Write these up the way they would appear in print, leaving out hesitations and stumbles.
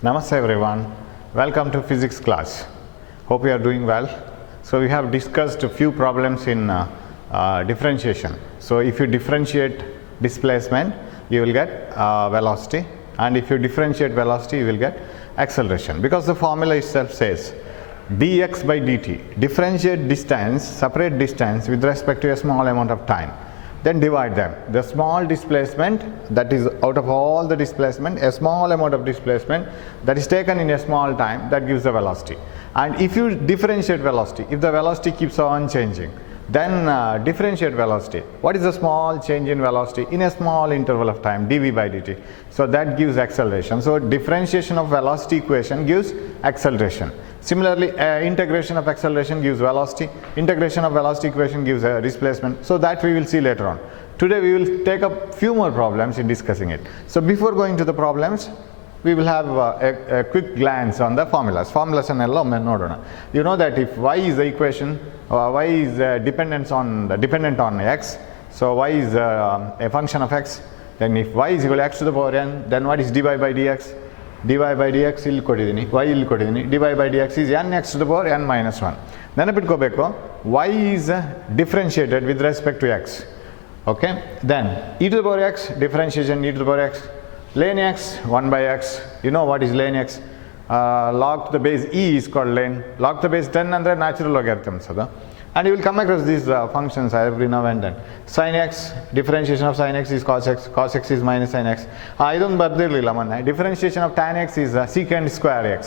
Namaste everyone, welcome to physics class. Hope you are doing well. So we have discussed a few problems in differentiation. So if you differentiate displacement, you will get velocity, and if you differentiate velocity, you will get acceleration, because the formula itself says dx by dt, differentiate distance, separate distance with respect to a small amount of time, then divide them. The small displacement, that is out of all the displacement, a small amount of displacement that is taken in a small time, that gives the velocity. And if you differentiate velocity, if the velocity keeps on changing, then differentiate velocity. What is the small change in velocity in a small interval of time, dv by dt? So that gives acceleration. So differentiation of velocity equation gives acceleration. Similarly, integration of acceleration gives velocity, integration of velocity equation gives displacement. So that we will see later on. Today we will take up few more problems in discussing it. So before going to the problems, we will have a quick glance on the formulas. Formulas and nodona. You know that if y is the equation, y is dependent on x, so y is a function of x, then if y is equal to x to the power n, then what is dy by dx? dy by dx ಇಲ್ಲಿ ಕೊಟ್ಟಿದ್ದೀನಿ, y ಇಲ್ಲಿ ಕೊಟ್ಟಿದ್ದೀನಿ, dy by dx is nx to the power n minus 1. ನೆನಪಿಟ್ಕೋಬೇಕು, y is differentiated with respect to x. Okay, then e to the power x, differentiation e to the power x, ln x 1 by x. You know what is ln x? Log to the base e is called ln. Log to the base 10 ಅಂದರೆ ನ್ಯಾಚುರಲ್ ಲಾಗರಿಥಮ್ಸ್ ಅದು. And you will come across these functions every now and then. Sin x, differentiation of sin x is cos x, cos x is minus sin x. ಇದೊಂದು ಬರ್ದಿರಲಿಲ್ಲ ಮೊನ್ನೆ. Differentiation of tan x is secant square x.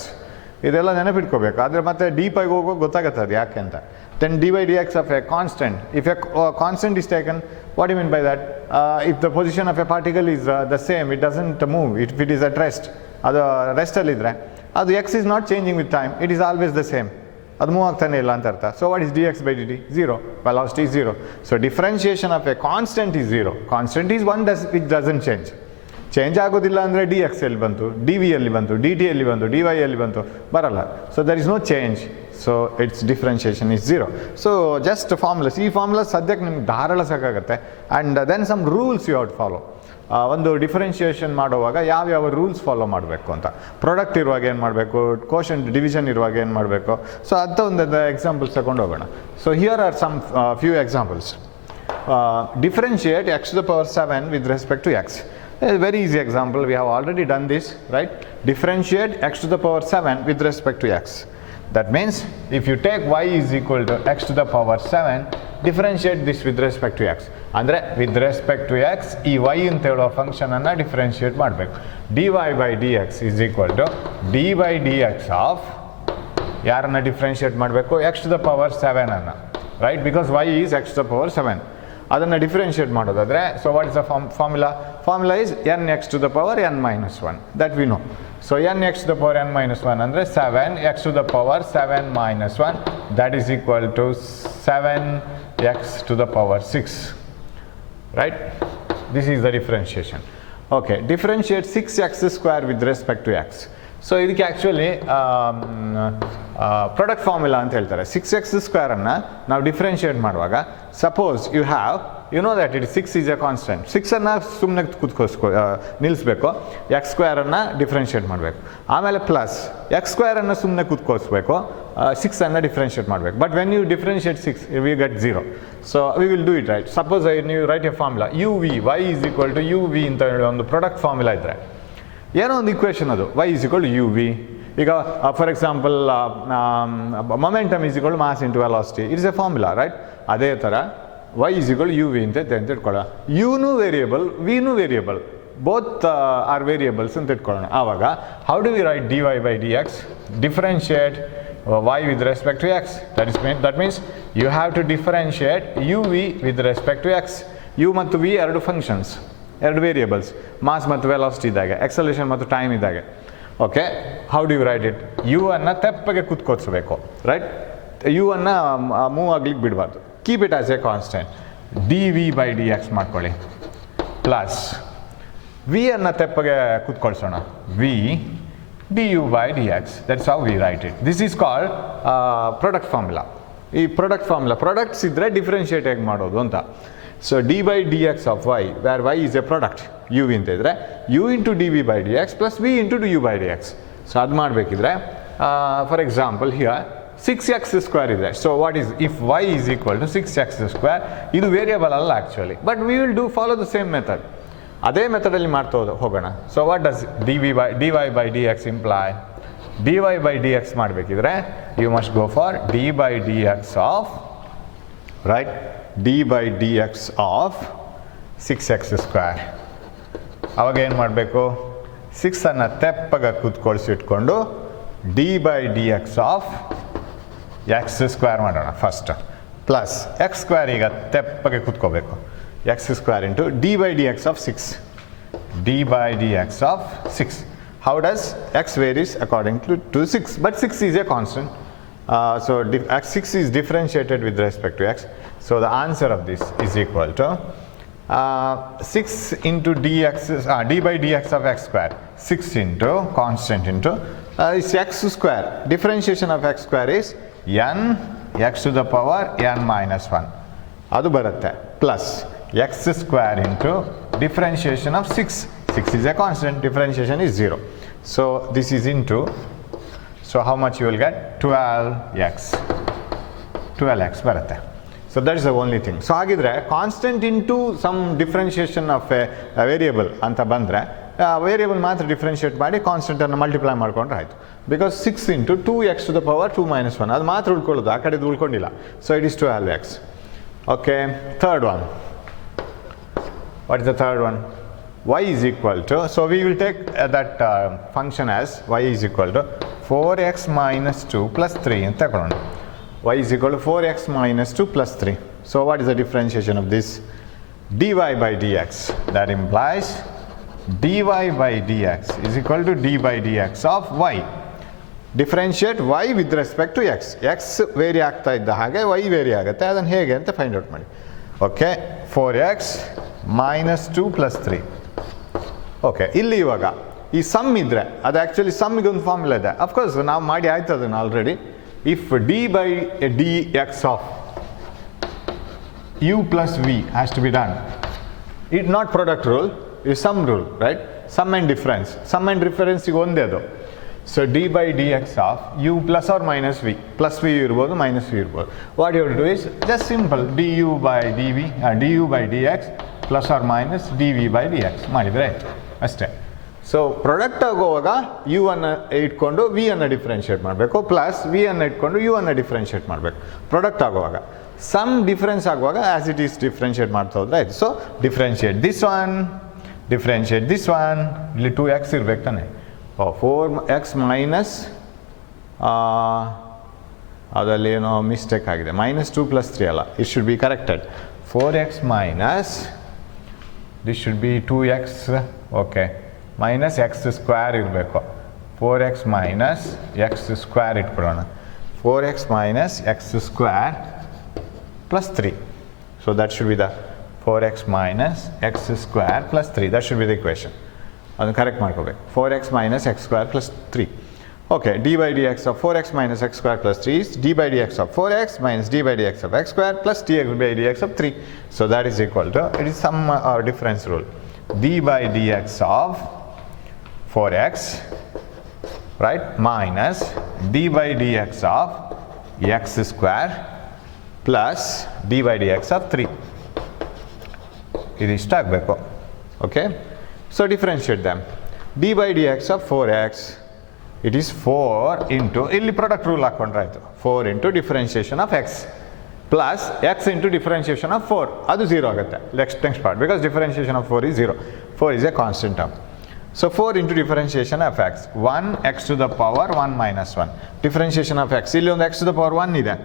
ಇದೆಲ್ಲ ನೆನಪಿಟ್ಕೋಬೇಕು. ಆದರೆ ಮತ್ತೆ ಡೀಪಾಗಿ ಹೋಗೋ ಗೊತ್ತಾಗುತ್ತೆ ಅದು ಯಾಕೆ ಅಂತ. Then dy by dx of a constant. If a constant is taken, what do you mean by that? If the position of a particle is the same, it doesn't move. If it is at rest, ಅದು rest ಅಲ್ಲಿದ್ರೆ, ಅದು x is not changing with time. It is always the same. ಅದು ಮೂವ್ ಆಗ್ತಾನೆ ಇಲ್ಲ ಅಂತ ಅರ್ಥ. So what is dx by dt? 0. Velocity is 0. So differentiation of a constant is 0. Constant is one which doesn't change. Change ಆಗೋದಿಲ್ಲ ಅಂದರೆ dx ಎಲ್ಲಿ ಬಂತು, dv ಎಲ್ಲಿ ಬಂತು, dt ಎಲ್ಲಿ ಬಂತು, dy ಎಲ್ಲಿ ಬಂತು, ಬರಲ್ಲ. So there is no change. So it's differentiation is 0. So just formulas, ಈ ಫಾರ್ಮುಲಾಸ್ ಸದ್ಯಕ್ಕೆ ನಿಮ್ಗೆ ಧಾರಾಳ ಸಾಕಾಗುತ್ತೆ. And then some rules you have to follow. ಒಂದು ಡಿಫರೆನ್ಷಿಯೇಷನ್ ಮಾಡುವಾಗ ಯಾವ್ಯಾವ ರೂಲ್ಸ್ ಫಾಲೋ ಮಾಡಬೇಕು ಅಂತ. ಪ್ರಾಡಕ್ಟ್ ಇರುವಾಗ ಏನು ಮಾಡಬೇಕು, ಕೋಶನ್ ಡಿವಿಷನ್ ಇರುವಾಗ ಏನು ಮಾಡಬೇಕು, ಸೊ ಅಂತ ಒಂದು ಎಕ್ಸಾಂಪಲ್ಸ್ ತಗೊಂಡು ಹೋಗೋಣ. So here are some few examples. Differentiate x to the power 7 with respect to x. A very easy example, we have already done this, right? Differentiate x to the power 7 with respect to x. That means if you take y is equal to x to the power 7, differentiate this with respect to x. ಅಂದರೆ with respect to x ಈ y ಅಂತ ಹೇಳೋ ಫಂಕ್ಷನ್ ಅನ್ನು differentiate ಮಾಡಬೇಕು. dy by dx is equal to d by dx of ಯಾರನ್ನ ಡಿಫ್ರೆನ್ಷಿಯೇಟ್ ಮಾಡಬೇಕು, x to the power 7 ಅನ್ನು, right? Because y is x to the power 7. ಅದನ್ನು ಡಿಫ್ರೆನ್ಷಿಯೇಟ್ ಮಾಡೋದಾದರೆ, so what is the formula? Formula is nx to the power n minus 1. That we know. So nx to the power n minus 1 ಅಂದರೆ 7x to the power 7 minus 1, that is equal to 7x to the power 6. Right? This is the differentiation. Okay, differentiate 6x square with respect to x. So ಇದಕ್ಕೆ actually product formula ಅಂತ ಹೇಳ್ತಾರೆ. 6x square ಅನ್ನು ನಾವು differentiate ಮಾಡುವಾಗ, suppose you have, you know that it 6 is a constant. 6 ಅನ್ನು ಸುಮ್ಮನೆ ನಿಲ್ಲಿಸ್ಬೇಕು, ಎಕ್ಸ್ ಸ್ಕ್ವೇರನ್ನು ಡಿಫ್ರೆನ್ಷಿಯೇಟ್ ಮಾಡಬೇಕು. ಆಮೇಲೆ ಪ್ಲಸ್ ಎಕ್ಸ್ ಸ್ಕ್ವೇರನ್ನು ಸುಮ್ಮನೆ ಕೂತ್ಕೋಸ್ಬೇಕು, 6 ಅನ್ನು ಡಿಫ್ರೆನ್ಷಿಯೇಟ್ ಮಾಡಬೇಕು. But when you differentiate 6, we get 0. So we will do it, right? Suppose ನೀವು write a formula u v, y is equal to u v ಅಂತ ಹೇಳೋ ಒಂದು ಪ್ರಾಡಕ್ಟ್ ಫಾರ್ಮುಲಾ ಇದ್ದರೆ, ಏನೋ ಒಂದು ಇಕ್ವೇಷನ್ ಅದು, y is equal to u v. ಈಗ for example momentum is equal to mass into velocity, it is a formula, right? ಅದೇ ಥರ y is equal to u v ಅಂತ ಇಟ್ಕೊಳ್ಳೋಣ. ಯುನೂ ವೇರಿಯಬಲ್, ವಿನೂ ವೇರಿಯಬಲ್, ಬೋತ್ ಆರ್ ವೇರಿಯಬಲ್ಸ್ ಅಂತ ಇಟ್ಕೊಳ್ಳೋಣ. ಆವಾಗ how do we write dy by dx? Differentiate y with respect to x. That means you have to differentiate u v with respect to x. u ಮತ್ತು v ಎರಡು functions, ಎರಡು variables, mass ಮತ್ತು velocity ಇದ್ದಾಗೆ, acceleration ಮತ್ತು time ಇದ್ದಾಗೆ. Okay, how do you write it? U ಅನ್ನು ತೆಪ್ಪಗೆ ಕೂತ್ಕೋಸ್ಬೇಕು, ರೈಟ್? ಯು ಅನ್ನು ಮೂವ್ ಆಗ್ಲಿಕ್ಕೆ ಬಿಡಬಾರ್ದು. Keep it as a constant. D v by d x ಮಾಡ್ಕೊಳ್ಳಿ, ಪ್ಲಸ್ ವಿ ಅನ್ನು ತೆಪ್ಪಗೆ ಕೂತ್ಕೊಳ್ಸೋಣ, v d u by d x. That's how we write it. This is called product formula. ಈ product formula, products ಇದ್ದರೆ differentiate ಹೇಗೆ ಮಾಡೋದು ಅಂತ. So d by dx of y, where y is a product, u ಇಂತಿದ್ರೆ u into dv by dx plus v into du by dx. So ಅದು ಮಾಡಬೇಕಿದ್ರೆ for example here 6x square ಇದೆ. So what is if y is equal to 6x square, ಇದು variable ಅಲ್ಲ actually, but we will do follow the same method. ಅದೇ ಮೆಥಡಲ್ಲಿ ಮಾಡ್ತಾ ಹೋಗೋಣ. So what does dy by dx imply? dy by dx ಮಾಡಬೇಕಿದ್ರೆ you must go for d by dx of right d by dx of 6x square. ಅವಾಗ ಏನು ಮಾಡಬೇಕು? 6ಅನ್ನು ತೆಪ್ಪಗೆ ಕೂತ್ಕೊಳಿಸಿಟ್ಕೊಂಡು d by dx of x square ಮಾಡೋಣ first, plus x square ಈಗ ತೆಪ್ಪಗೆ ಕೂತ್ಕೋಬೇಕು, x square into d by dx of 6, d by dx of 6. How does x varies according to 6, but 6 is a constant. So x6 is differentiated with respect to x. So the answer of this is equal to 6 into dx, d by dx of x square, 6 into constant into is x square. Differentiation of x square is n x to the power n minus 1. ಅದು ಬರುತ್ತೆ, plus x square into differentiation of 6. 6 is a constant, differentiation is 0. So this is into, so how much you will get? 12x. 12x ಬರುತ್ತೆ. So that is the only thing. So ಹಾಗಿದ್ರೆ constant into some differentiation of a variable ಅಂತ ಬಂದರೆ ವೇರಿಯಬಲ್ ಮಾತ್ರ ಡಿಫ್ರೆನ್ಷಿಯೇಟ್ ಮಾಡಿ ಕಾನ್ಸ್ಟೆಂಟನ್ನು ಮಲ್ಟಿಪ್ಲೈ ಮಾಡ್ಕೊಂಡ್ರೆ ಆಯಿತು. ಬಿಕಾಸ್ 6 into 2x to the power 2 minus 1, ಅದು ಮಾತ್ರ ಉಳ್ಕೊಳ್ಳೋದು, ಆ ಕಡೆದು ಉಳ್ಕೊಂಡಿಲ್ಲ. So it is 12x. Okay, third one. What is the third one? Y is equal to, so we will take that function as y is equal to 4x minus 2 plus 3 ಅಂತ ತಗೊಳ್ಳೋಣ. Y is equal to 4x minus 2 plus 3. So what is the differentiation of this? dy by dx. That implies dy by dx is equal to d by dx of y. Differentiate y with respect to x. x vary ಆಗ್ತಾ ಇದ್ದ ಹಾಗೆ y vary ಆಗುತ್ತೆ, ಅದನ್ನು ಹೇಗೆ ಅಂತ find out ಮಾಡಿ. Okay, 4x minus 2 plus 3. Okay, ಇಲ್ಲಿ ಇವಾಗ ಈ ಸಮ್ ಇದ್ದರೆ ಅದು ಆ್ಯಕ್ಚುಲಿ ಸಮ್ಮಿಗೆ ಒಂದು ಫಾರ್ಮುಲಾ ಇದೆ. ಅಫ್ಕೋರ್ಸ್ ನಾವು ಮಾಡಿ ಆಯ್ತು ಅದನ್ನು already. If d by dx of u plus v has to be done, it not product rule, is sum rule, right? Sum and difference. Sum and difference ಈಗ ಒಂದೇ ಅದು. So d by dx of u plus or minus v, plus v ಇರ್ಬೋದು minus v ಇರ್ಬೋದು. What you have to do is just simple du by dv, du by dx plus or minus dv by dx ಮಾಡಿದರೆ ಅಷ್ಟೇ. So product ಆಗುವಾಗ ಯು ಅನ್ನು ಇಟ್ಕೊಂಡು ವಿ ಅನ್ನು differentiate ಮಾಡಬೇಕು, plus v ಅನ್ನು ಇಟ್ಕೊಂಡು ಯು ಅನ್ನು ಡಿಫ್ರೆನ್ಷಿಯೇಟ್ ಮಾಡಬೇಕು ಪ್ರಾಡಕ್ಟ್ ಆಗುವಾಗ. ಸಮ್ ಡಿಫ್ರೆನ್ಸ್ ಆಗುವಾಗ ಆ್ಯಸ್ ಇಟ್ ಈಸ್ ಡಿಫ್ರೆನ್ಷಿಯೇಟ್ ಮಾಡ್ತಾ ಹೋದ್ರೆ ಆಯಿತು. So differentiate this one, differentiate this one. ಇಲ್ಲಿ 2x ಇರ್ಬೇಕು ತಾನೆ. 4x ಮೈನಸ್, ಅದರಲ್ಲಿ ಏನೋ ಮಿಸ್ಟೇಕ್ ಆಗಿದೆ, minus 2 plus 3 ಅಲ್ಲ, it should be corrected. 4x minus, this should be 2x, okay, minus x square ಇರಬೇಕು. 4x minus x square ಇಟ್ಬಿಡೋಣ. 4x minus x square plus 3. So that should be the 4x minus x square plus 3. That should be the equation. ಅದನ್ನು ಕರೆಕ್ಟ್ ಮಾಡ್ಕೋಬೇಕು. 4x minus x square plus 3. Okay, d by dx of 4x minus x square plus 3 is d by dx of 4x minus d by dx of x square plus dx by dx of 3. So that is equal to, it is some difference rule. d by dx of 4x, right, minus d by dx of x square plus d by dx of 3. ಇದು ಇಷ್ಟ ಆಗಬೇಕು. Okay, so differentiate dum. d by dx of 4x, it is 4 into, ಇಲ್ಲಿ product rule ಹಾಕ್ಕೊಂಡ್ರೆ ಆಯಿತು, 4 into differentiation of x plus x into differentiation of 4, ಅದು 0 ಆಗುತ್ತೆ. Next part, because differentiation of 4 is 0. 4 is a constant term. So 4 into differentiation of x, 1 x to the power 1 minus 1. Differentiation of x, ಇಲ್ಲಿ ಒಂದು x to the power 1 ಇದೆ.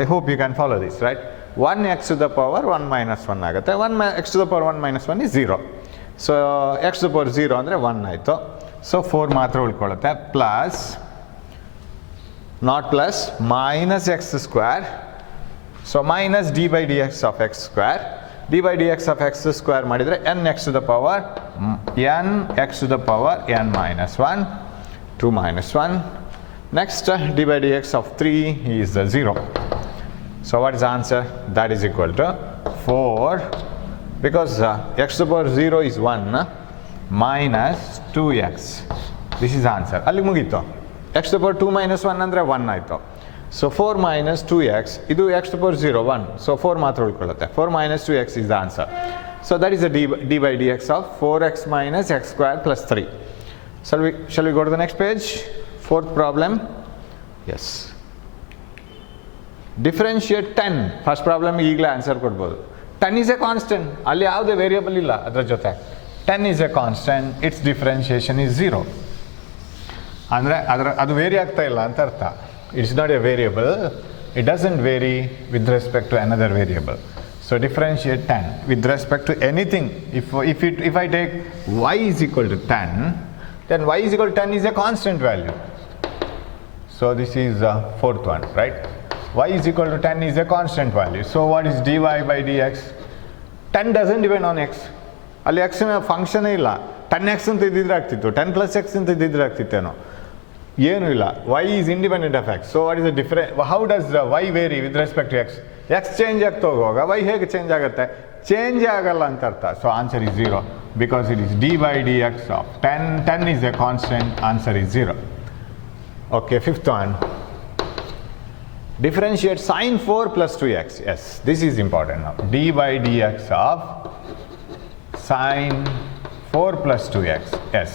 I hope you can follow this, right? 1 x to the power 1 minus 1 ಆಗುತ್ತೆ. 1 x to the power 1 minus 1 is 0. So x to the power 0 ಅಂದರೆ 1 ಆಯಿತು. So 4 ಮಾತ್ರ ಉಳ್ಕೊಳ್ಳುತ್ತೆ, plus not plus minus x square. So minus d by d x of x square. D by d x of x square ಮಾಡಿದರೆ n x to the power n x to the power n minus 1, 2 minus 1. Next d by dx of 3 is 0. So what is the answer? That is equal to 4, because x to the power 0 is 1, minus 2x this is answer. ಅಲ್ಲಿಗೆ ಮುಗೀತು. x to the power 2 minus 1 ಅಂದರೆ 1 ಆಯಿತು. So 4 minus 2x, ಇದು x to the power 0, 1. ಸೊ 4 ಮಾತ್ರ ಉಳ್ಕೊಳ್ಳುತ್ತೆ. 4 minus 2x is the answer. So that is the d by dx of 4x minus x squared plus 3. Shall we go to the next page? Fourth problem. Yes. Differentiate 10. First problem ಈಗಲೇ ಆನ್ಸರ್ ಕೊಡ್ಬೋದು. 10 is a constant. ಅಲ್ಲಿ ಯಾವುದೇ ವೇರಿಯಬಲ್ ಇಲ್ಲ ಅದರ ಜೊತೆ. 10 is a constant. Its differentiation is 0. ಅಂದರೆ ಅದು ವೇರಿ ಆಗ್ತಾ ಇಲ್ಲ ಅಂತ ಅರ್ಥ. It's not a variable. It doesn't vary with respect to another variable. So differentiate 10 with respect to anything. If I take y is equal to 10, then y is equal to 10 is a constant value. So this is the fourth one, right? Y is equal to 10 is a constant value. So what is dy by dx? 10 doesn't depend on x. ಅಲ್ಲಿ x ನ ಫಂಕ್ಷನೇ ಇಲ್ಲ. 10x ಅಂತ ಇದ್ದಿದ್ರೆ ಆಗ್ತಿತ್ತು, 10 plus x ಅಂತ ಇದ್ದಿದ್ರೆ ಆಗ್ತಿತ್ತೇನೋ. ಏನೂ ಇಲ್ಲ. y is independent of x. So what is the difference? How does y vary with respect to x? x change ಆಗ್ತಾ ಹೋಗುವಾಗ y ಹೇಗೆ ಚೇಂಜ್ ಆಗುತ್ತೆ? ಚೇಂಜ್ ಆಗಲ್ಲ ಅಂತ ಅರ್ಥ. So answer is 0 because it is d by dx of 10. 10 is a constant. Answer is 0. Okay, fifth one. Differentiate sin 4 plus 2x. Yes, this is important now. d by dx of sin 4 plus 2x. Yes.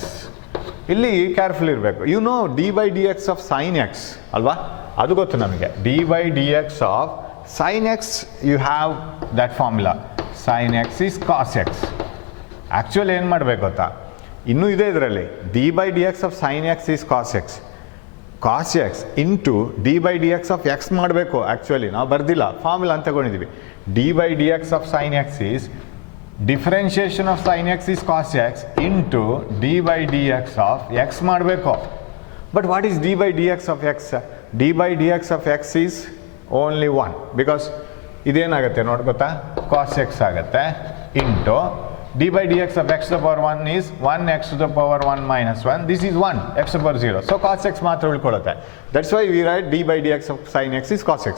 ಇಲ್ಲಿ careful ಇರಬೇಕು. You know d by d x of sine x ಅಲ್ವಾ? ಅದು ಗೊತ್ತು ನಮಗೆ. D by d x of sine x, you have that formula. Sine x is cos x. Actually ಏನು ಮಾಡಬೇಕು ಗೊತ್ತಾ? ಇನ್ನೂ ಇದೆ ಇದರಲ್ಲಿ. D by d x of sine x is cos x. Cos x into d by d x of x ಮಾಡಬೇಕು. Actually ನಾವು ಬರ್ದಿಲ್ಲ, formula ಅಂತ ತಗೊಂಡಿದ್ದೀವಿ. D by d x of sine x is differentiation of sin x is cos x into d by dx of x ಮಾಡಬೇಕು. But what is d by dx of x? d by dx of x is only 1 because ಇದೇನಾಗುತ್ತೆ ನೋಡಿ ಗೊತ್ತಾ? cos x ಆಗುತ್ತೆ into d by dx of x to the power 1 is 1x to the power 1 minus 1. This is 1 x to the power 0. So cos x ಮಾತ್ರ ಉಳ್ಕೊಳ್ಳುತ್ತೆ. That's why we write d by dx of sin x is cos x.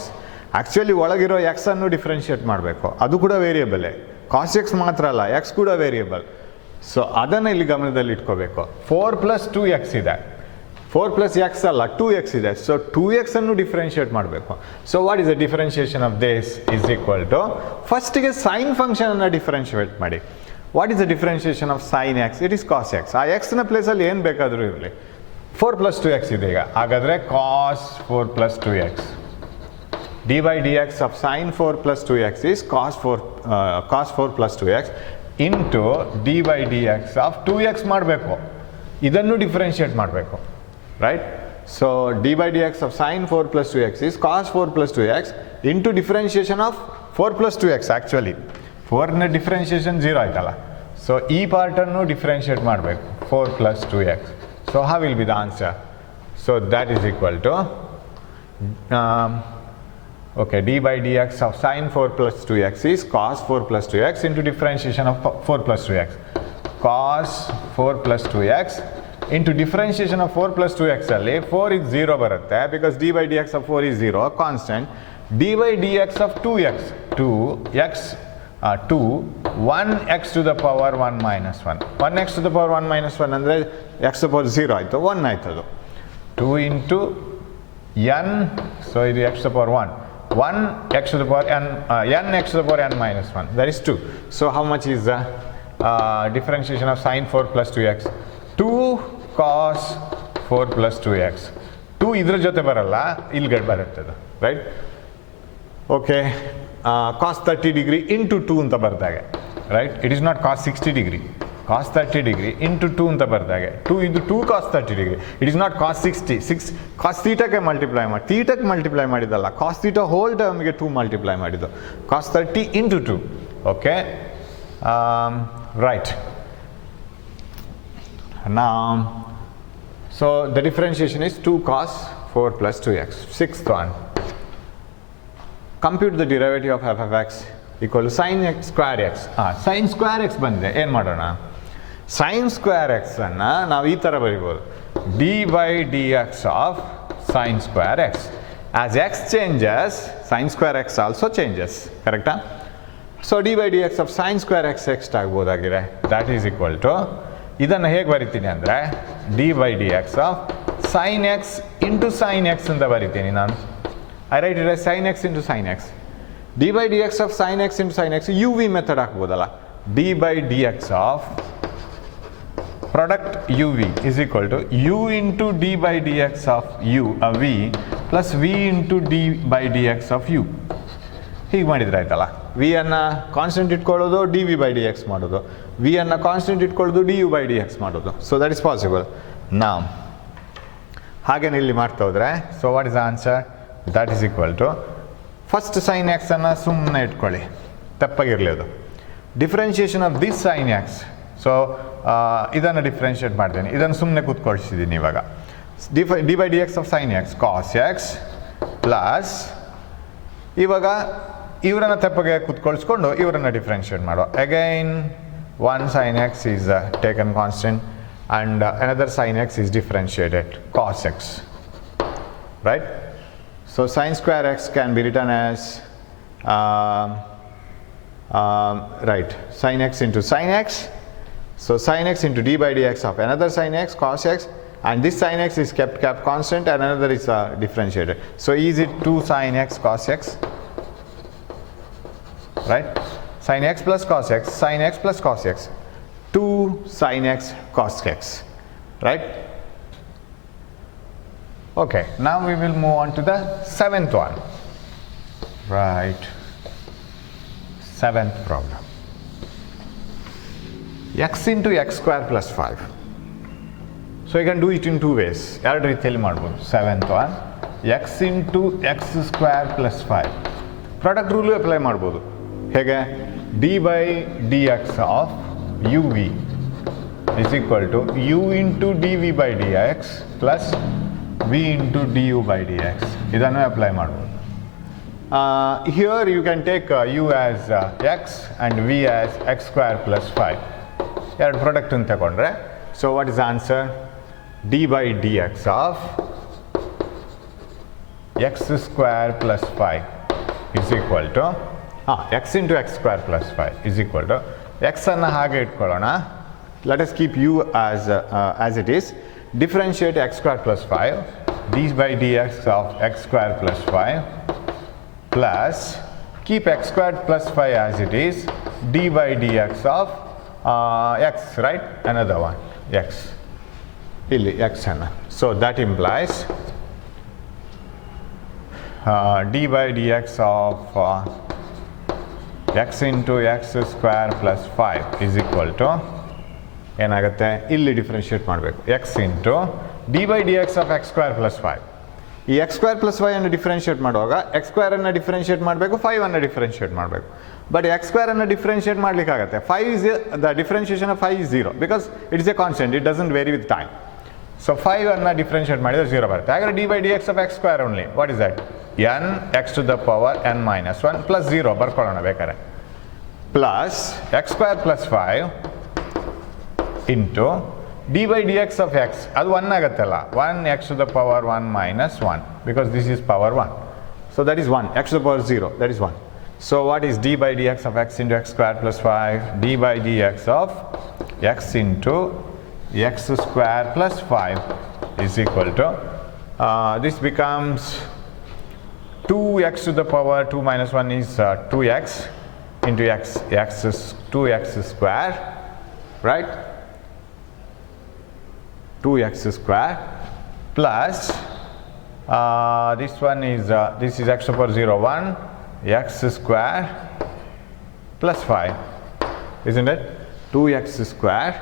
Actually ಒಳಗಿರೋ x ಅನ್ನು differentiate ಮಾಡಬೇಕು. ಅದು ಕೂಡ ವೇರಿಯಬಲೇ. Cos x ಮಾತ್ರ ಅಲ್ಲ, ಎಕ್ಸ್ ಕೂಡ ವೇರಿಯಬಲ್. ಸೊ ಅದನ್ನು ಇಲ್ಲಿ ಗಮನದಲ್ಲಿ ಇಟ್ಕೋಬೇಕು. 4 plus 2x ಇದೆ. 4 plus x ಅಲ್ಲ, 2x ಇದೆ. ಸೊ 2x ಅನ್ನು ಡಿಫ್ರೆನ್ಷಿಯೇಟ್ ಮಾಡಬೇಕು. So what is the differentiation of this is equal to, ಫಸ್ಟಿಗೆ ಸೈನ್ ಫಂಕ್ಷನ್ ಅನ್ನು ಡಿಫ್ರೆನ್ಷಿಯೇಟ್ ಮಾಡಿ. What is the differentiation of sine x? It is cos x. ಆ ಎಕ್ಸ್ನ ಪ್ಲೇಸಲ್ಲಿ ಏನು ಬೇಕಾದರೂ ಇರಲಿ. 4 plus 2x ಇದೆ ಈಗ. ಹಾಗಾದರೆ ಕಾಸ್ 4 plus 2x. d by dx of sin 4 plus 2x is cos 4 plus 2x into d by dx of 2x ಮಾಡಬೇಕು. ಇದನ್ನು ಡಿಫ್ರೆನ್ಷಿಯೇಟ್ ಮಾಡಬೇಕು, right? So d by dx of sin 4 plus 2x is cos 4 plus 2x into differentiation of 4 plus 2x. Actually 4ನ differentiation 0 ಆಯ್ತಲ್ಲ. ಸೊ ಈ ಪಾರ್ಟನ್ನು ಡಿಫ್ರೆನ್ಷಿಯೇಟ್ ಮಾಡಬೇಕು. 4 plus 2x. So how will be the answer? So that is equal to okay, d by dx of sin 4 plus 2x is cos 4 plus 2x into differentiation of 4 plus 2x. Cos 4 plus 2x into differentiation of 4 plus 2x ಅಲ್ಲಿ 4 is 0 ಬರುತ್ತೆ because d by dx of 4 is 0, constant. d by dx of 2x, 1x to the power 1 minus 1. 1x to the power 1 minus 1 ಅಂದರೆ x to the power 0 ಆಯಿತು, 1 ಆಯ್ತು ಅದು. 2 into n, so ಇದು x to the power 1. 1 x to the power n, n x to the power n minus 1, that is 2. So how much is the differentiation of sin 4 plus 2x? 2 cos 4 plus 2x. 2 ಇದರ ಜೊತೆ ಬರಲ್ಲ, ಇಲ್ಗಡೆ ಬರುತ್ತದೆ, right? Okay, cos 30 degree into 2 ಅಂತ ಬರ್ದಾಗೆ, right? It is not cos 60 degree. cos 30 degree into 2 ಅಂತ ಬರ್ದಾಗೆ 2 ಇದು 2 cos 30 degree. It is not cos 60. 6 cos ಥೀಟಾಕ್ಕೆ ಮಲ್ಟಿಪ್ಲೈ ಮಾಡಿ, ಥೀಟಾಕ್ಕೆ ಮಲ್ಟಿಪ್ಲೈ ಮಾಡಿದ್ದಲ್ಲ, cos ಥೀಟಾ ಹೋಲ್ ಟರ್ಮ್ಗೆ 2 ಮಲ್ಟಿಪ್ಲೈ ಮಾಡಿದ್ದು. cos 30 into 2. Okay, right. Now, so the differentiation is 2 cos 4 plus 2x. Sixth one. Compute the derivative of f of x equal to sin x square x. Sin square x ಬಂದಿದೆ, ಏನು ಮಾಡೋಣ? sin square x ಅನ್ನು ನಾವು ಈ ಥರ ಬರಿಬೋದು, d by dx of sin square x. As x changes, sin square x also changes, ಕರೆಕ್ಟಾ? ಸೊ d by dx of sin square x ಎಷ್ಟಾಗ್ಬೋದಾಗಿದೆ? That is equal to ಇದನ್ನು ಹೇಗೆ ಬರಿತೀನಿ ಅಂದರೆ d by d x of sine x into sine x ಅಂತ ಬರಿತೀನಿ ನಾನು. I write it as sine x into sine x. D by d x of sine x into sine x u v method ಹಾಕ್ಬೋದಲ್ಲ. D by d x of product uv is equal to u into d by dx of u v plus v into d by dx of u. ಹೀಗೆ ಮಾಡಿದ್ರೆ ಆಯ್ತಲ್ಲ. ವಿ ಅನ್ನು constant ಇಟ್ಕೊಳ್ಳೋದು d v by d x ಮಾಡೋದು, v ಅನ್ನು constant ಇಟ್ಕೊಳ್ಳೋದು d u by d x ಮಾಡೋದು. So that is possible. ನಾವು ಹಾಗೇನೆ ಇಲ್ಲಿ ಮಾಡ್ತಾ ಹೋದರೆ so what is the answer? That is equal to first sine ಎಕ್ಸನ್ನು ಸುಮ್ಮನೆ ಇಟ್ಕೊಳ್ಳಿ, ತಪ್ಪಾಗಿರಲಿ ಅದು. Differentiation of this sine x. So ಇದನ್ನು ಡಿಫ್ರೆನ್ಷಿಯೇಟ್ ಮಾಡ್ತೀನಿ, ಇದನ್ನು ಸುಮ್ಮನೆ ಕೂತ್ಕೊಳ್ಸಿದ್ದೀನಿ ಇವಾಗ. D by d x of sine x cos x plus ಇವಾಗ ಇವರನ್ನು ತೆಪ್ಪಗೆ ಕೂತ್ಕೊಳ್ಸ್ಕೊಂಡು ಇವರನ್ನು ಡಿಫ್ರೆನ್ಷಿಯೇಟ್ ಮಾಡುವ. Again one sine x is taken constant and another sine x is differentiated cos x, right? So sine square x can be return as right, sin x into sin x. So sin x into d by dx of another sin x cos x, and this sin x is kept constant and another is differentiated. So is it 2 sin x cos x? Right? Sin x plus cos x, sin x plus cos x, 2 sin x cos x, right? Okay, now we will move on to the seventh one, right? Seventh problem. X into x square plus 5. So you can do it in two ways. ಎರಡು ರೀತಿಯಲ್ಲಿ ಮಾಡ್ಬೋದು. Seventh one, x into x square plus 5. Product rule apply ಮಾಡ್ಬೋದು. ಹೇಗೆ? d by dx of uv is equal to u into dv by dx plus v into du by dx. ಇದನ್ನು ಅಪ್ಲೈ ಮಾಡ್ಬೋದು. Here you can take u as x and v as x square plus 5. ಎರಡು ಪ್ರಾಡಕ್ಟ್ ಅಂತ ತಗೊಂಡ್ರೆ so what is answer? d by dx of x square plus 5 is equal to x into x square plus 5 is equal to x ಅನ್ನು ಹಾಗೆ ಇಟ್ಕೊಳ್ಳೋಣ. Let us keep u as it is. Differentiate x square plus 5 d by dx of x square plus 5 plus keep x squared plus 5 as it is, d by dx of x, right? Another one, x. Illi x anna. So that implies d by dx of x into x square plus 5 is equal to ಏನಾಗುತ್ತೆ? ಇಲ್ಲಿ ಡಿಫ್ರೆನ್ಷಿಯೇಟ್ ಮಾಡಬೇಕು. x into d by dx of x square plus 5. ಈ X square plus 5 ಅನ್ನು ಡಿಫ್ರೆನ್ಷಿಯೇಟ್ ಮಾಡುವಾಗ X square ಅನ್ನು differentiate ಮಾಡಬೇಕು, 5 ಅನ್ನು differentiate ಮಾಡಬೇಕು. ಬಟ್ ಎಕ್ಸ್ ಸ್ಕ್ವೇರ್ ಅನ್ನು ಡಿಫ್ರೆನ್ಷಿಯೇಟ್ ಮಾಡಲಿಕ್ಕಾಗತ್ತೆ. 5 is the differentiation of 5 is 0 because it is a constant, it doesn't vary with time. So 5 ಅನ್ನು ಡಿಫ್ರೆನ್ಷಿಯೇಟ್ ಮಾಡಿದರೆ 0 ಬರುತ್ತೆ. ಹಾಗಾದ್ರೆ d by dx of x square only, what is that? n x to the power n minus 1 plus 0 ಬರ್ಕೊಳ್ಳೋಣ ಬೇಕಾದ್ರೆ, plus x square plus 5 into d by dx of x, ಅದು 1 ಆಗುತ್ತಲ್ಲ, 1 x to the power 1 minus 1 because this is power 1. So that is 1, x to the power 0, that is 1. So what is d by dx of x into x square plus 5? d by dx of x into x square plus 5 is equal to, this becomes 2x to the power 2 minus 1 is 2x into x is 2x square, right? 2x square plus this one is this is x to the power 0 1 x square plus 5, isn't it? 2x square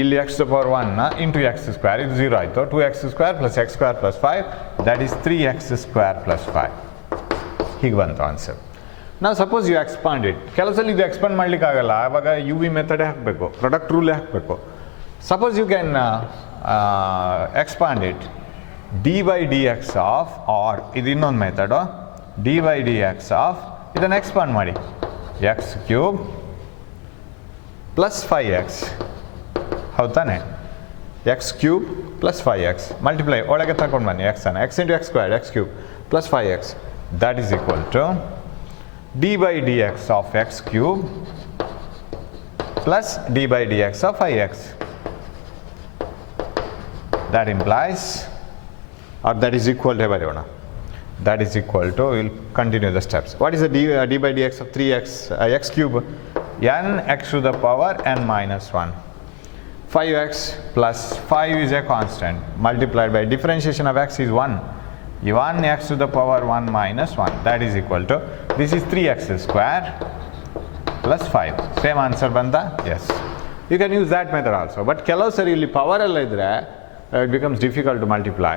ಇಲ್ಲಿ x to the power 1 into x square ಇದು 0 ಆಯಿತು. 2x square plus x square plus 5 that is 3x square plus 5. ಹೀಗೆ ಬಂತು ಆನ್ಸರ್. ನಾವು suppose you expand it, ಕೆಲವು ಸಲ ಇದು ಎಕ್ಸ್ಪಾಂಡ್ ಮಾಡ್ಲಿಕ್ಕೆ ಆಗಲ್ಲ, ಆವಾಗ ಯು ವಿ ಮೆಥಡೇ ಹಾಕಬೇಕು, ಪ್ರಾಡಕ್ಟ್ ರೂಲೇ ಹಾಕಬೇಕು. Suppose you can expand it, d by dx of, or ಇದು ಇನ್ನೊಂದು method, d by dx of, ಇದನ್ನು ಎಕ್ಸ್ಪಾಂಡ್ ಮಾಡಿ, x ಕ್ಯೂಬ್ ಪ್ಲಸ್ 5x, ಹೌದು ತಾನೆ? x cube plus 5x multiply ಒಳಗೆ ತಗೊಂಡು ಬನ್ನಿ x ಅನ್ನು, x into x squared x cube plus 5x, that is equal to d by dx of x cube plus d by dx of 5x. that implies, or that is equal to ಬರೆಯೋಣ, that is equal to, we'll continue the steps. What is the d by dx of 3x x cube? N x to the power n minus 1. 5x plus 5 is a constant multiplied by differentiation of x is 1. 1x to the power 1 minus 1, that is equal to, this is 3x square plus 5. Same answer banta? Yes. You can use that method also. But ಕೆಲವು ಸರಿ ಇಲ್ಲಿ ಪವರ್ ಎಲ್ಲ ಇದ್ರೆ it becomes difficult to multiply.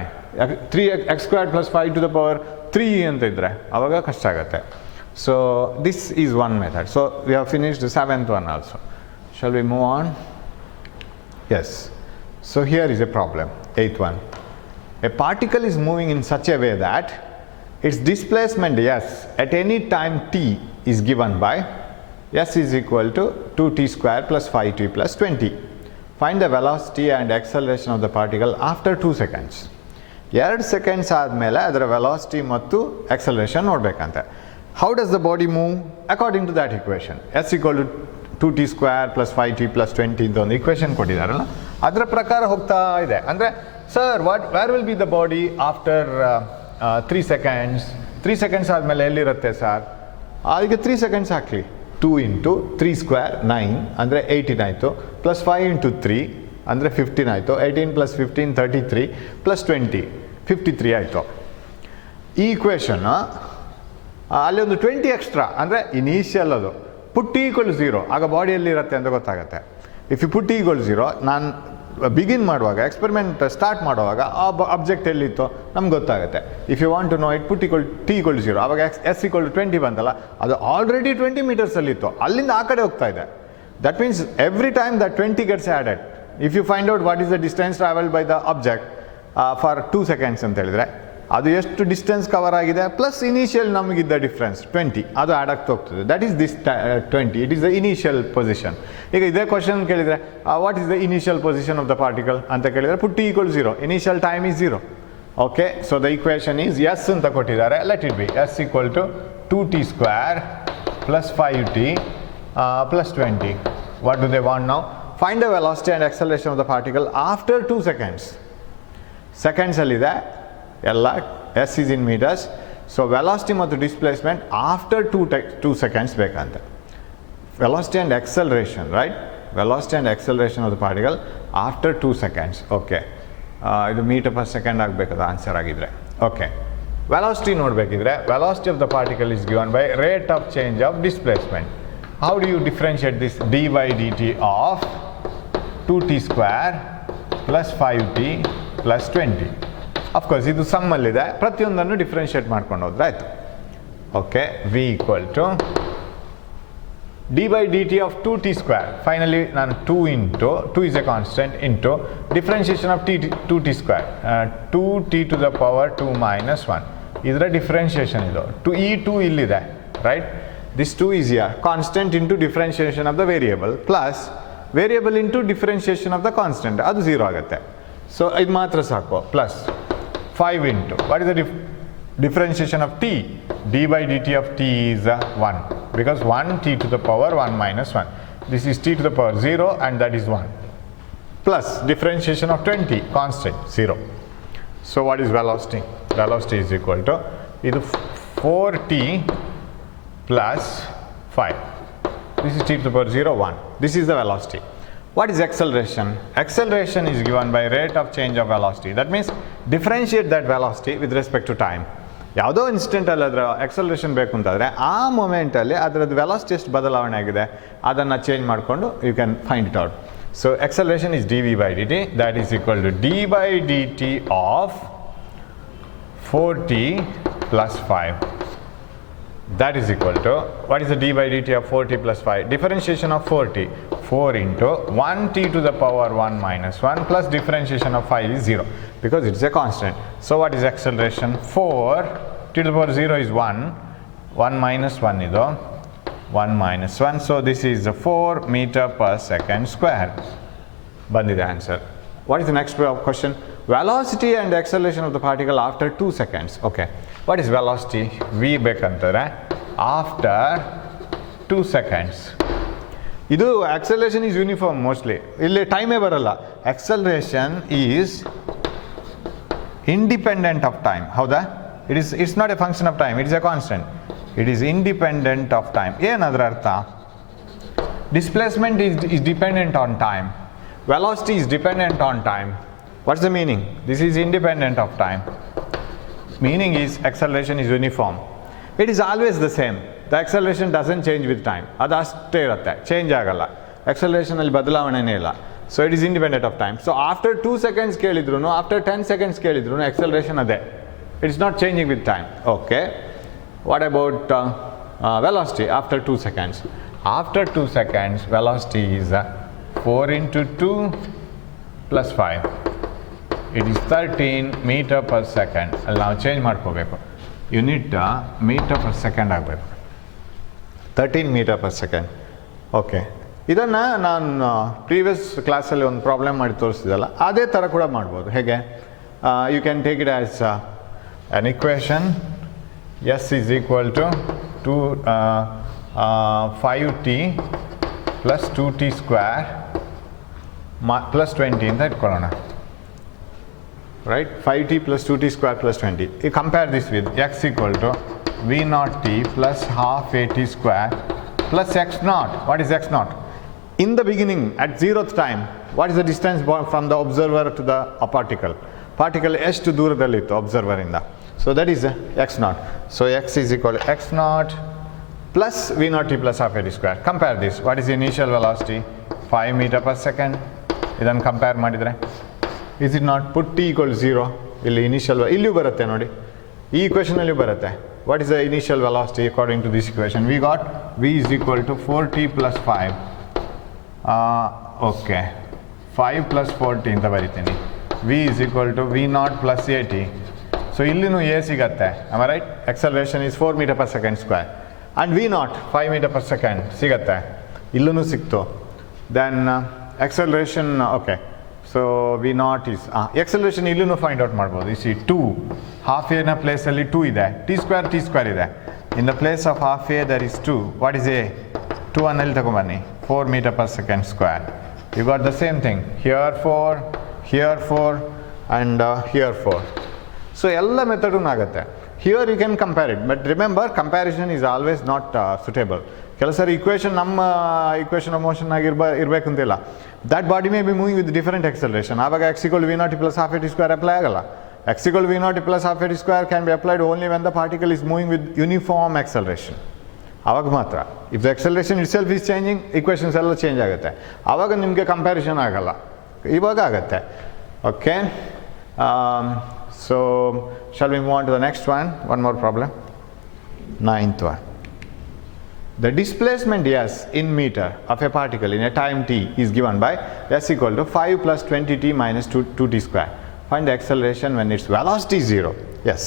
3x squared plus 5 to the power 3 ಅಂತ ಇದ್ರೆ ಅವಾಗ ಕಷ್ಟ ಆಗುತ್ತೆ. So this is one method. So we have finished the 7th one also. Shall we move on? Yes. So here is a problem, 8th one. A particle is moving in such a way that its displacement s at any time t is given by s is equal to 2t square plus 5t plus 20. Find the velocity and acceleration of the particle after 2 seconds. 2 seconds ಆದಮೇಲೆ ಅದರ velocity ಮತ್ತು acceleration ನೋಡಬೇಕಂತೆ. How does the body move? According to that equation, s equal to 2t square plus 5t plus 20 ಅಂತ ಒಂದು equation ಕೊಟ್ಟಿದ್ದಾರಲ್ಲ, ಅದರ ಪ್ರಕಾರ ಹೋಗ್ತಾ ಇದೆ. ಅಂದರೆ sir where will be the body after 3 seconds? 3 seconds ಆದಮೇಲೆ ಎಲ್ಲಿರುತ್ತೆ ಸರ್? ಅದಕ್ಕೆ 3 seconds ಹಾಕಲಿ. 2 into 3 square 9 ಅಂದರೆ 18 ಆಯಿತು, ಪ್ಲಸ್ 5 into 3 ಅಂದರೆ 15 ಆಯಿತು, 18 plus 15 33 plus 20 53 ಆಯಿತು. ಈ ಈಕ್ವೇಷನ್ ಅಲ್ಲಿ ಒಂದು 20 ಎಕ್ಸ್ಟ್ರಾ ಅಂದರೆ ಇನಿಷಿಯಲ್, ಅದು ಪುಟ್ t equal 0, ಆಗ ಬಾಡಿಯಲ್ಲಿ ಇರುತ್ತೆ ಅಂತ ಗೊತ್ತಾಗುತ್ತೆ. If you put t equal 0, ನಾನು ಬಿಗಿನ್ ಮಾಡುವಾಗ ಎಕ್ಸ್ಪೆರಿಮೆಂಟ್ ಸ್ಟಾರ್ಟ್ ಮಾಡುವಾಗ ಆ ಅಬ್ಜೆಕ್ಟ್ ಎಲ್ಲಿತ್ತು ನಮ್ಗೆ ಗೊತ್ತಾಗುತ್ತೆ. If you want to know it, put t equal 0, ಆವಾಗ s equal to 20 ಬಂತಲ್ಲ, ಅದು ಆಲ್ರೆಡಿ 20 ಮೀಟರ್ಸಲ್ಲಿತ್ತು, ಅಲ್ಲಿಂದ ಆ ಕಡೆ ಹೋಗ್ತಾ ಇದೆ. That means every time that 20 gets added. If you find out what is the distance travelled by the object for 2 seconds ಅಂತ ಹೇಳಿದರೆ, ಅದು ಎಷ್ಟು ಡಿಸ್ಟೆನ್ಸ್ ಕವರ್ ಆಗಿದೆ ಪ್ಲಸ್ ಇನಿಷಿಯಲ್ ನಮಗಿದ್ದ ಡಿಫ್ರೆನ್ಸ್ 20, ಅದು ಆ್ಯಡ್ ಆಗ್ತಾ ಹೋಗ್ತದೆ. That is this 20, it is the initial position. ಈಗ ಇದೇ ಕ್ವಶನ್ ಕೇಳಿದರೆ what is the initial position of the particle ಅಂತ ಕೇಳಿದರೆ, put t equal 0, initial time is 0. Okay, so the equation is s ಅಂತ ಕೊಟ್ಟಿದ್ದಾರೆ. Let it be s equal to 2t square plus 5t plus 20. What do they want now? Find the velocity and acceleration of the particle after 2 seconds. Seconds alliде ella, s is in meters. So velocity ಮತ್ತು displacement after 2 seconds ಬೇಕಂತೆ. Velocity and acceleration, right? Velocity and acceleration of the particle after 2 seconds. Okay. ಇದು metre per second ಆಗಬೇಕದು answer ಆಗಿದ್ರೆ. Okay, velocity ನೋಡಬೇಕಿದ್ರೆ, velocity of the particle is given by rate of change of displacement. How do you differentiate this? d by dt of 2t square plus 5t plus 20. Of course, ಇದು ಸಮ್ಮಲ್ಲಿದೆ, ಪ್ರತಿಯೊಂದನ್ನು ಡಿಫ್ರೆನ್ಷಿಯೇಟ್ ಮಾಡ್ಕೊಂಡು ಹೋದ್ರೆ ಆಯಿತು. Okay, v equal to d by dt of 2t square. Finally, ನಾನು 2 into 2 is a constant into differentiation of 2t square. 2t to the power 2 minus 1. ಇದರ ಡಿಫ್ರೆನ್ಷಿಯೇಷನ್ ಇದು. ಈ 2 ಇಲ್ಲಿದೆ, right? This 2 is here, constant into differentiation of the variable plus variable into differentiation of the constant, ಅದು 0 ಆಗುತ್ತೆ. ಸೊ ಇದು ಮಾತ್ರ ಸಾಕು. ಪ್ಲಸ್ 5 into, what is the differentiation of t? d by dt of t is 1, because 1 t to the power 1 minus 1. This is t to the power 0 and that is 1. Plus differentiation of 20, constant, 0. So what is velocity? Velocity is equal to, ಇದು 4t plus 5. This is t to the power 0, 1. This is the velocity. What is acceleration? Acceleration is given by rate of change of velocity. That means differentiate that velocity with respect to time. ಯಾವುದೋ ಇನ್ಸ್ಟೆಂಟಲ್ಲಿ ಅದರ acceleration ಬೇಕು ಅಂತಂದರೆ ಆ ಮೊಮೆಂಟಲ್ಲಿ ಅದರದ್ದು ವೆಲಾಸಿಟಿ ಎಷ್ಟು ಬದಲಾವಣೆ ಆಗಿದೆ ಅದನ್ನು ಚೇಂಜ್ ಮಾಡಿಕೊಂಡು you can find it out. So acceleration is dv by dt, that is equal to d by dt of 4t plus 5. That is equal to, what is the d by dt of 4t plus 5? Differentiation of 4t, 4 into 1t to the power 1 minus 1 plus differentiation of 5 is 0, because it's a constant. So what is acceleration? 4 t to the power 0 is 1, 1 minus 1 idu 1 minus 1, so this is 4 meter per second square. Bandide answer. What is the next question? Velocity and acceleration of the particle after 2 seconds. Okay, what is velocity? v ಬೇಕಂತಾರೆ after 2 seconds. ಇದು acceleration is uniform mostly, ಇಲ್ಲಿ ಟೈಮೇ ಬರಲ್ಲ. acceleration is independent of time. ಹೌದಾ? It's not a function of time, it is a constant. It is independent of time. ಏನದರ ಅರ್ಥ? Displacement is dependent on time. Velocity is dependent on time. What's the meaning? This is independent of time. Meaning is acceleration is uniform. It is always the same. The acceleration doesn't change with time. ಅದು ಅಷ್ಟೇ ಇರುತ್ತೆ, ಚೇಂಜ್ ಆಗಲ್ಲ. acceleration ಅಲ್ಲಿ ಬದಲಾವಣೆನೇ ಇಲ್ಲ. So it is independent of time. So after 2 seconds ಕೇಳಿದ್ರು, after 10 seconds ಕೇಳಿದ್ರು, acceleration ಅದೇ. It is not changing with time. Okay. What about velocity after 2 seconds? After 2 seconds, velocity is 4 into 2 plus 5. It is 13 meter per second. ಅಲ್ಲಿ ನಾವು ಚೇಂಜ್ ಮಾಡ್ಕೋಬೇಕು. ಯೂನಿಟ್ ಮೀಟರ್ ಪರ್ ಸೆಕೆಂಡ್ ಆಗಬೇಕು. 13 metre per second. Okay, ಇದನ್ನು ನಾನು ಪ್ರೀವಿಯಸ್ ಕ್ಲಾಸಲ್ಲಿ ಒಂದು ಪ್ರಾಬ್ಲಮ್ ಮಾಡಿ ತೋರಿಸಿದಲ್ಲ, ಅದೇ ಥರ ಕೂಡ ಮಾಡ್ಬೋದು. ಹೇಗೆ? You can take it as an equation. S is equal to 5t plus 2t square plus 20 ಅಂತ ಇಟ್ಕೊಳ್ಳೋಣ. Right? 5t plus 2t square plus 20. You compare this with x equal to v naught t plus half at square plus x naught. What is x naught? In the beginning, at 0th time, what is the distance from the observer to the particle? Particle ಎಷ್ಟು ದೂರದಲ್ಲಿತ್ತು observer ಇಂದ. So that is x naught. So x is equal to x naught plus v naught t plus half at square. Compare this. What is the initial velocity? 5 meter per second. ಇದನ್ನು ಕಂಪೇರ್ ಮಾಡಿದರೆ is it not? Put t equal to 0. ಇಲ್ಲಿ ಇನಿಷಿಯಲ್ ಇಲ್ಲಿಯೂ ಬರುತ್ತೆ ನೋಡಿ, ಈ ಇಕ್ವೇಷನಲ್ಲಿಯೂ ಬರುತ್ತೆ. What is the initial velocity according to this equation? We got v is equal to 4t plus 5. Okay, 5 plus 40 ಅಂತ ಬರಿತೀನಿ. v is equal to v naught plus at. So ಇಲ್ಲಿನೂ a ಸಿಗತ್ತೆ. Am I right? Acceleration is 4 meter per second square. And v naught 5 meter per second ಸಿಗತ್ತೆ. ಇಲ್ಲೂ ಸಿಕ್ತು. Then acceleration, okay. So v naught is acceleration ಇಲ್ಲೂ find out ಮಾಡ್ಬೋದು. You see 2 half a ನ ಪ್ಲೇಸಲ್ಲಿ 2 ಇದೆ, t square ಇದೆ. In the place of half a there is 2. What is a? 2 ಅನ್ನಲ್ಲಿ ತಗೊಂಬನ್ನಿ. 4 meter per second square. You got the same thing. Here 4, here 4 and here 4. So ಎಲ್ಲ ಮೆಥಡೂ ಆಗುತ್ತೆ. Here you can compare it, but remember comparison is always not suitable. ಕೆಲವು ಸರಿ ಇಕ್ವೇಷನ್ ನಮ್ಮ equation of motion ಇರಬೇಕು ಅಂತಿಲ್ಲ. That body may be moving with different acceleration. ಆವಾಗ x equal to v naught plus half at square apply ಆಗಲ್ಲ. x equal to v naught plus half at square can be applied only when the particle is moving with uniform acceleration. ಆವಾಗ ಮಾತ್ರ. If the acceleration it self is changing, equations ಎಲ್ಲ ಚೇಂಜ್ ಆಗುತ್ತೆ. ಆವಾಗ ನಿಮಗೆ ಕಂಪ್ಯಾರಿಸನ್ ಆಗಲ್ಲ, ಇವಾಗ ಆಗುತ್ತೆ. Okay, so shall we move on to the next one? One more problem. 9th one. The displacement s in meter of a particle in a time t is given by s equal to 5 plus 20t minus 2t square. Find the acceleration when its velocity is 0. Yes.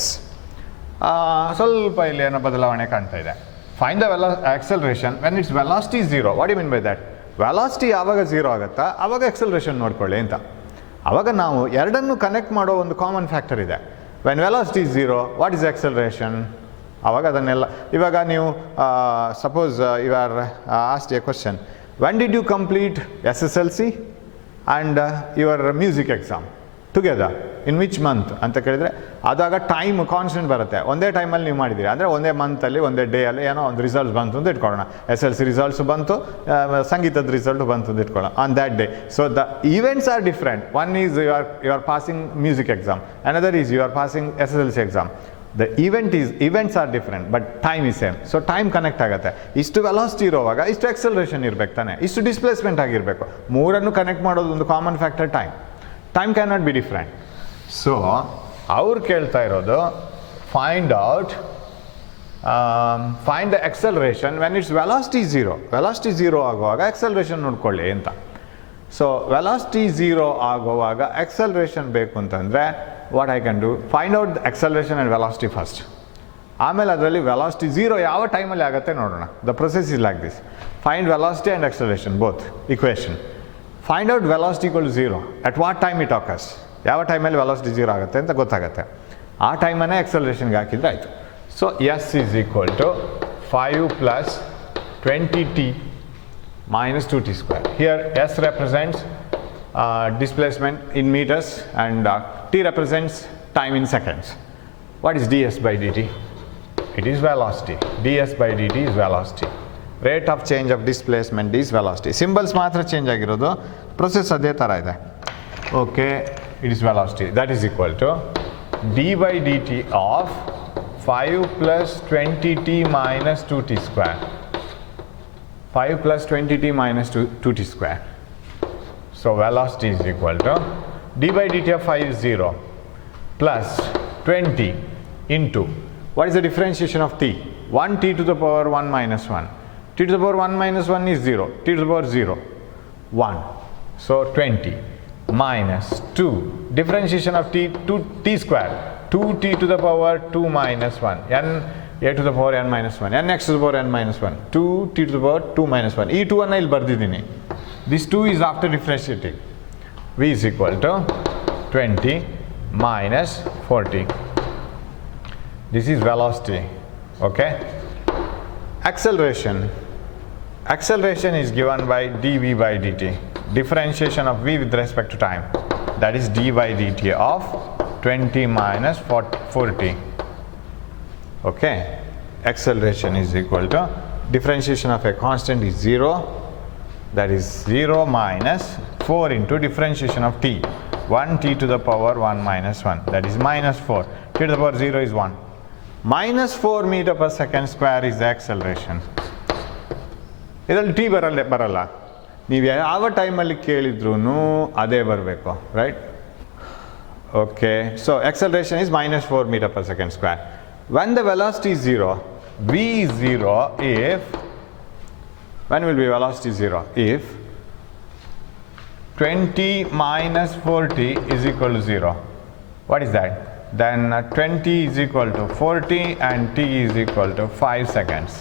ಸ್ವಲ್ಪ ಇಲ್ಲಿ ಏನೋ ಬದಲಾವಣೆ ಕಾಣ್ತಾ ಇದೆ. Find the acceleration when its velocity is 0. What do you mean by that? Velocity ಯಾವಾಗ 0 ಆಗುತ್ತಾ ಆವಾಗ acceleration ನೋಡ್ಕೊಳ್ಳಿ ಅಂತ. ಆವಾಗ ನಾವು ಎರಡನ್ನು ಕನೆಕ್ಟ್ ಮಾಡೋ ಒಂದು ಕಾಮನ್ ಫ್ಯಾಕ್ಟರ್ ಇದೆ. When velocity is 0, what is acceleration? ಆವಾಗ ಅದನ್ನೆಲ್ಲ ಇವಾಗ ನೀವು suppose you are asked a question, when did you complete SSLC and your music exam together in which month ಅಂತ ಕೇಳಿದರೆ ಅದಾಗ ಟೈಮ್ ಕಾನ್ಸ್ಟೆಂಟ್ ಬರುತ್ತೆ. ಒಂದೇ ಟೈಮಲ್ಲಿ ನೀವು ಮಾಡಿದ್ದೀರಿ ಅಂದರೆ ಒಂದೇ ಮಂತಲ್ಲಿ ಒಂದೇ ಡೇ ಅಲ್ಲಿ ಏನೋ ಒಂದು ರಿಸಲ್ಟ್ಸ್ ಬಂತು ಅಂತ ಇಟ್ಕೊಳ್ಳೋಣ. SSLC ರಿಸಲ್ಟ್ಸ್ ಬಂತು, ಸಂಗೀತದ ರಿಸಲ್ಟ್ ಬಂತು ಅಂತ ಇಟ್ಕೊಳ್ಳೋಣ on that day. So the events are different. One is you are passing music exam, another is you are passing SSLC exam. The events are different but time is same. So time connect ಆಗುತ್ತೆ. ಇಷ್ಟು ವೆಲಾಸಿಟಿ ಇರೋವಾಗ ಇಷ್ಟು ಎಕ್ಸಲರೇಷನ್ ಇರಬೇಕು ತಾನೆ, ಇಷ್ಟು ಡಿಸ್ಪ್ಲೇಸ್ಮೆಂಟ್ ಆಗಿರಬೇಕು. ಮೂರನ್ನು ಕನೆಕ್ಟ್ ಮಾಡೋದು ಒಂದು common factor time. Time can not be different. So ಅವ್ರು ಕೇಳ್ತಾ ಇರೋದು find the acceleration when it's velocity 0. ವೆಲಾಸಿಟಿ 0 ಆಗುವಾಗ ಎಕ್ಸಲರೇಷನ್ ನೋಡ್ಕೊಳ್ಳಿ ಅಂತ. ಸೊ ವೆಲಾಸಿಟಿ 0 ಆಗುವಾಗ ಎಕ್ಸಲರೇಷನ್ ಬೇಕು ಅಂತಂದರೆ what I can do, find out the acceleration and velocity first. ಆಮೇಲೆ ಅದರಲ್ಲಿ ವೆಲಾಸಿಟಿ 0 ಯಾವ ಟೈಮಲ್ಲಿ ಆಗುತ್ತೆ ನೋಡೋಣ. The process is like this. Find velocity and acceleration both equation. Find out velocity equal to 0. At what time it occurs? ಯಾವ ಟೈಮಲ್ಲಿ ವೆಲಾಸಿಟಿ 0 ಆಗುತ್ತೆ ಅಂತ ಗೊತ್ತಾಗುತ್ತೆ. ಆ ಟೈಮನ್ನೇ ಎಕ್ಸಲರೇಷನ್ಗೆ ಹಾಕಿದ್ರೆ ಆಯಿತು. So s is equal to 5 plus 20t minus 2t square. Here s represents displacement in meters and t represents time in seconds. What is ds by dt? It is velocity. ds by dt is velocity. Rate of change of displacement is velocity. Symbols ಮಾತ್ರ change ಆಗಿರೋದು, process ಅದೇ ತರ ಇದೆ. Okay, it is velocity. That is equal to d by dt of 5 plus 20t minus 2t square. 5 plus 20t minus 2t square. So velocity is equal to d by dt of 5 is 0 plus 20 into, what is the differentiation of t? 1 t to the power 1 minus 1. T to the power 1 minus 1 is 0. T to the power 0. 1. So 20 minus 2. Differentiation of t to t square. 2t to the power 2 minus 1. N a to the power n minus 1. N x to the power n minus 1. 2t to the power 2 minus 1. E 2 ಅನ್ನು ಇಲ್ಲಿ ಬರ್ದಿದ್ದೀನಿ. This 2 is after differentiating. V is equal to 20 minus 40. This is velocity. Okay. Acceleration. Acceleration is given by dv by dt. Differentiation of v with respect to time. That is d by dt of 20 minus 40. Okay. Acceleration is equal to differentiation of a constant is 0. That is 0 minus 4 into differentiation of t. 1t to the power 1 minus 1. That is minus 4. T to the power 0 is 1. Minus 4 meter per second square is the acceleration. ಇದರಲ್ಲಿ ಟಿ ಬರಲ್ಲ, ನೀವು ಯಾವ ಟೈಮಲ್ಲಿ ಕೇಳಿದ್ರೂ ಅದೇ ಬರಬೇಕು, right? Okay, so acceleration is minus 4 meter per second square. When the velocity is 0, v is 0 if, when will be velocity 0? If 20 minus 40 is equal to 0. What is that? Then 20 is equal to 40 and t is equal to 5 seconds.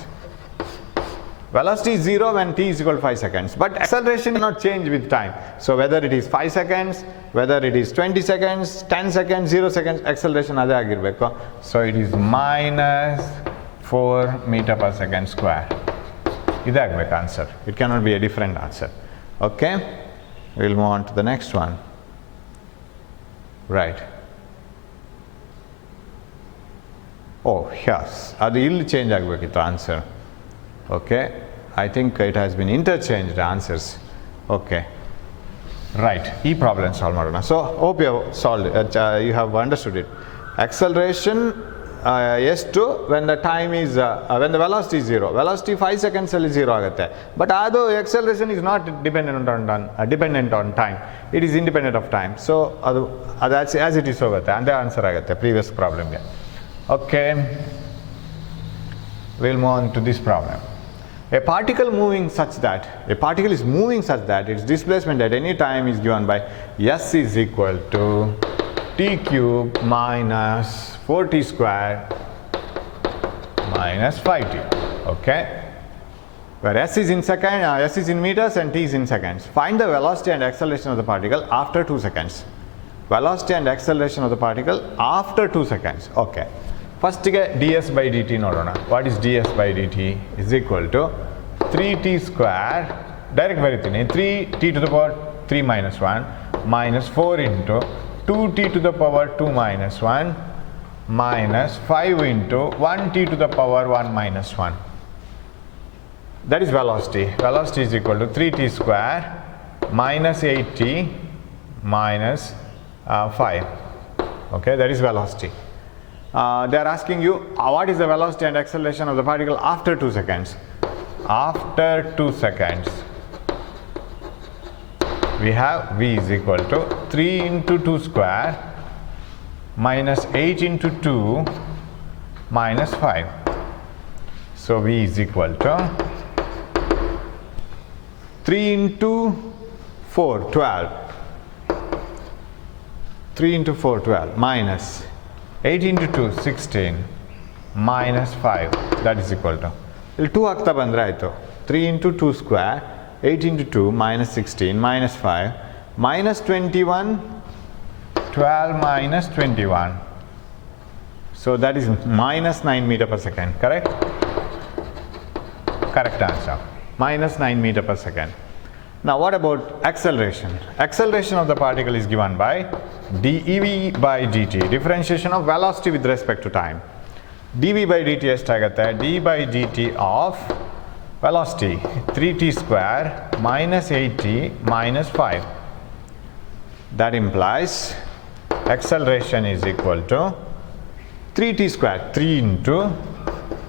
Velocity is 0 when t is equal to 5 seconds, but acceleration will not change with time. So whether it is 5 seconds, whether it is 20 seconds, 10 seconds, 0 seconds, acceleration ಅದೇ ಆಗಿರಬೇಕು. So it is minus 4 meter per second square. ಇದೇ ಆಗಬೇಕು answer. It cannot be a different answer. Okay, we will move on to the next one. Right. Oh yes, ಅದು ಇಲ್ಲಿ ಚೇಂಜ್ ಆಗಬೇಕಿತ್ತು answer. Okay, I think it has been interchanged answers. Okay, right, ಈ problem solve ಮಾಡೋಣ. So hope you have solved it, you have understood it. Acceleration ಎಷ್ಟು when the time is when the velocity is 0. velocity 5 seconds ಅಲ್ಲಿ 0 ಆಗುತ್ತೆ, ಬಟ್ ಅದು acceleration is not dependent on time, it is independent of time. So ಅದು as it is ಹೋಗುತ್ತೆ, ಅದೇ ಆನ್ಸರ್ ಆಗುತ್ತೆ previous ಪ್ರಾಬ್ಲಮ್ಗೆ. Okay, we'll move on to this problem. A particle is moving such that its displacement at any time is given by s is equal to t cube minus 4t square minus 5t. Okay, where s is in s is in meters and t is in seconds. Find the velocity and acceleration of the particle after 2 seconds. Velocity and acceleration of the particle after 2 seconds. Okay, first ಗೆ ds by dt ನೋಡೋಣ. What is ds by dt? is equal to 3t square, direct ಬರೀತೀನಿ, 3t to the power 3 minus 1 minus 4 into 2t to the power 2 minus 1 minus 5 into 1t to the power 1 minus 1. That is velocity. Velocity is equal to 3t square minus 8t minus 5. Okay, that is velocity. They are asking you what is the velocity and acceleration of the particle after 2 seconds. After 2 seconds we have v is equal to 3 into 2 square minus 8 into 2 minus 5. So v is equal to 3 into 4 12, 3 into 4 12 minus 8 into 2 16 minus 5. That is equal to, ಇಲ್ಲಿ 2 ಆಗ್ತಾ ಬಂದರೆ ಆಯಿತು, 3 into 2 square 8 into 2 minus 16 minus 5 minus 21 12 minus 21. So that is minus 9 meter per second, correct? Correct answer, minus 9 meter per second. Now what about acceleration? Acceleration of the particle is given by dEV by dt, differentiation of velocity with respect to time. dV by dt ಎಷ್ಟಾಗುತ್ತೆ? d by dt of velocity 3t square minus 8t minus 5. That implies acceleration is equal to 3t square, 3 into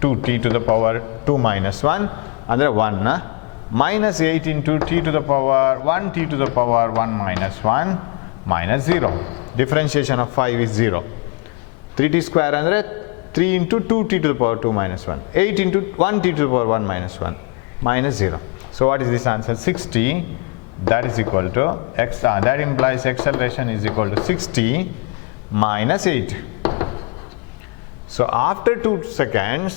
2t to the power 2 minus 1 ಅಂದರೆ 1 minus 8 into t to the power 1 t to the power 1 minus 1 minus 0. Differentiation of 5 is 0. 3t square ಅಂದರೆ 3 into 2t to the power 2 minus 1. 8 into 1t to the power 1 minus 1 minus 0. So what is this answer? 60. That is equal to that implies acceleration is equal to 60 minus 8. So after 2 seconds,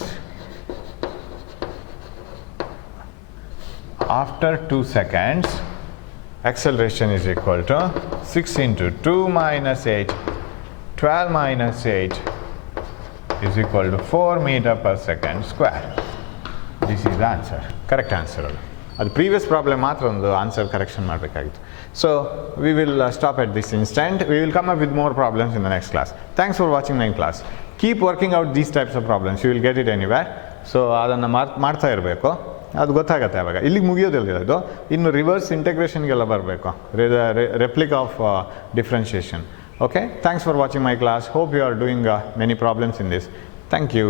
acceleration is equal to 6 into 2 minus 8, 12 minus 8 is equal to 4 meter per second square. This is the answer, correct answer. ಅದು previous problem ಮಾತ್ರ ಒಂದು answer correction ಮಾಡಬೇಕಾಗಿತ್ತು. So we will stop at this instant. We will come up with more problems in the next class. Thanks for watching my class. Keep working out these types of problems, you will get it anywhere. So ಅದನ್ನು ಮಾಡ್ತಾ ಇರಬೇಕು, ಅದು ಗೊತ್ತಾಗುತ್ತೆ ಆವಾಗ. ಇಲ್ಲಿಗೆ ಮುಗಿಯೋದಿಲ್ಲ ಇದು, ಇನ್ನು ರಿವರ್ಸ್ ಇಂಟಗ್ರೇಷನ್ಗೆಲ್ಲ ಬರಬೇಕು, replica of differentiation. Okay, thanks for watching my class. Hope you are doing many problems in this. Thank you.